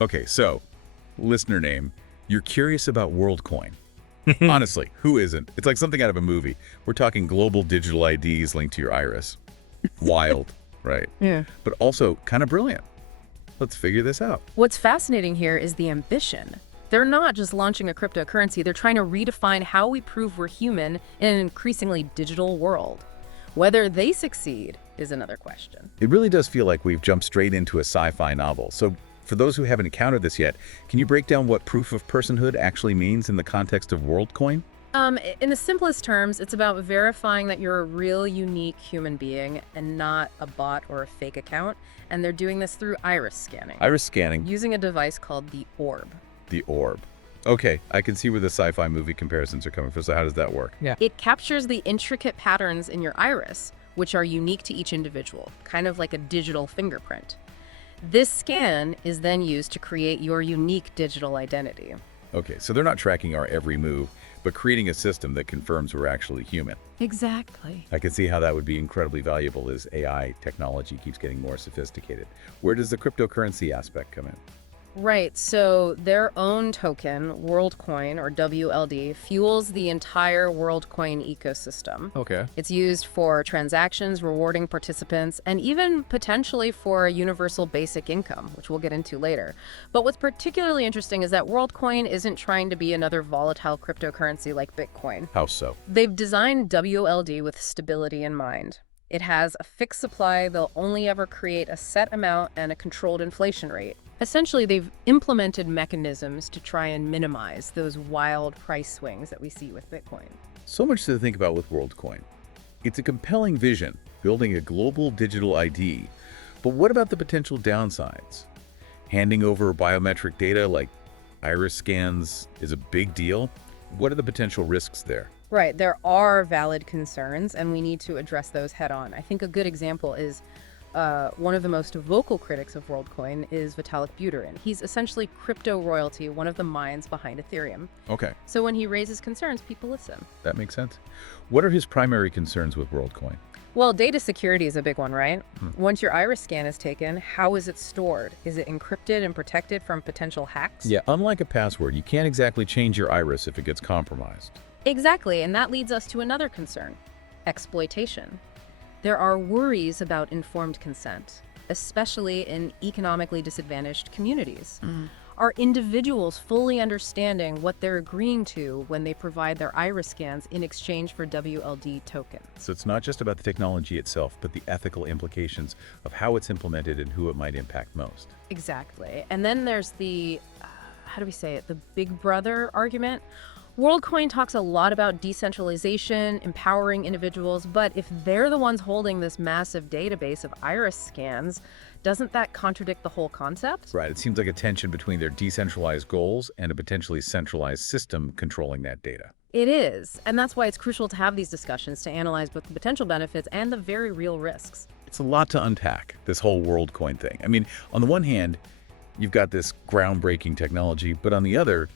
Okay, so, listener name, you're curious about Worldcoin. Honestly, who isn't? It's like something out of a movie. We're talking global digital IDs linked to your iris. Wild, right? Yeah. But also kind of brilliant. Let's figure this out. What's fascinating here is the ambition. They're not just launching a cryptocurrency, they're trying to redefine how we prove we're human in an increasingly digital world. Whether they succeed is another question. It really does feel like we've jumped straight into a sci-fi novel. So, for those who haven't encountered this yet, can you break down what proof of personhood actually means in the context of Worldcoin? In the simplest terms, it's about verifying that you're a real, unique human being and not a bot or a fake account. And they're doing this through iris scanning, Iris scanning, using a device called the orb. the orb. Okay, I can see where the sci-fi movie comparisons are coming from. So how does that work? It captures the intricate patterns in your iris, which are unique to each individual, kind of like a digital fingerprint. This scan is then used to create your unique digital identity. Okay, so they're not tracking our every move, but creating a system that confirms we're actually human. Exactly. I can see how that would be incredibly valuable as AI technology keeps getting more sophisticated. Where does the cryptocurrency aspect come in? Right, so their own token, Worldcoin, or WLD, fuels the entire Worldcoin ecosystem. Okay. It's used for transactions, rewarding participants, and even potentially for a universal basic income, which we'll get into later. But what's particularly interesting is that Worldcoin isn't trying to be another volatile cryptocurrency like Bitcoin. How so? They've designed WLD with stability in mind. It has a fixed supply, they'll only ever create a set amount and a controlled inflation rate. Essentially, they've implemented mechanisms to try and minimize those wild price swings that we see with Bitcoin. So much to think about with Worldcoin. It's a compelling vision, building a global digital ID. But what about the potential downsides? Handing over biometric data like iris scans is a big deal. What are the potential risks there? Right, there are valid concerns, and we need to address those head on. I think a good example is one of the most vocal critics of Worldcoin is Vitalik Buterin. He's essentially crypto royalty, one of the minds behind Ethereum. Okay, So when he raises concerns, people listen. that makes sense. What are his primary concerns with Worldcoin? Well, data security is a big one, right? Hmm. Once your iris scan is taken, how is it stored? Is it encrypted and protected from potential hacks? Yeah, unlike a password, you can't exactly change your iris if it gets compromised. Exactly, and that leads us to another concern: exploitation. There are worries about informed consent, especially in economically disadvantaged communities. Are individuals fully understanding what they're agreeing to when they provide their iris scans in exchange for WLD tokens? So it's not just about the technology itself, but the ethical implications of how it's implemented and who it might impact most. Exactly. And then there's the, how do we say it, the big brother argument. Worldcoin talks a lot about decentralization, empowering individuals, but if they're the ones holding this massive database of iris scans, doesn't that contradict the whole concept? Right, it seems like a tension between their decentralized goals and a potentially centralized system controlling that data. It is, and that's why it's crucial to have these discussions to analyze both the potential benefits and the very real risks. It's a lot to unpack, this whole Worldcoin thing. I mean, on the one hand, you've got this groundbreaking technology, but on the other,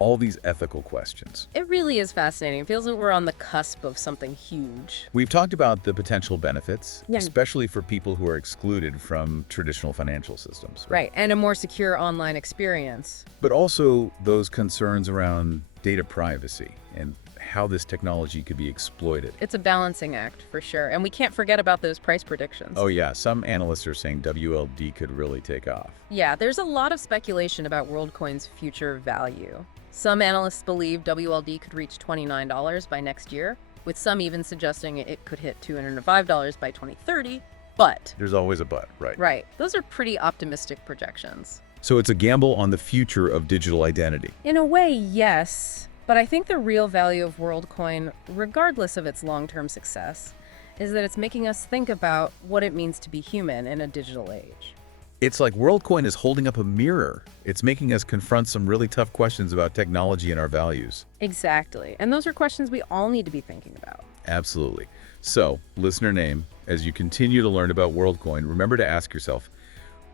all these ethical questions. It really is fascinating. It feels like we're on the cusp of something huge. We've talked about the potential benefits, Yeah. especially for people who are excluded from traditional financial systems. Right, and a more secure online experience. But also those concerns around data privacy and how this technology could be exploited. It's a balancing act, for sure. And we can't forget about those price predictions. Oh yeah, some analysts are saying WLD could really take off. Yeah, there's a lot of speculation about Worldcoin's future value. Some analysts believe WLD could reach $29 by next year, with some even suggesting it could hit $205 by 2030. But, There's always a but, right? right, those are pretty optimistic projections. So it's a gamble on the future of digital identity. In a way, yes. But I think the real value of Worldcoin, regardless of its long-term success, is that it's making us think about what it means to be human in a digital age. It's like Worldcoin is holding up a mirror. It's making us confront some really tough questions about technology and our values. Exactly. And those are questions we all need to be thinking about. Absolutely. So, listener name, as you continue to learn about Worldcoin, remember to ask yourself,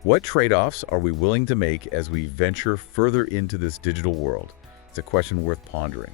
what trade-offs are we willing to make as we venture further into this digital world? It's a question worth pondering.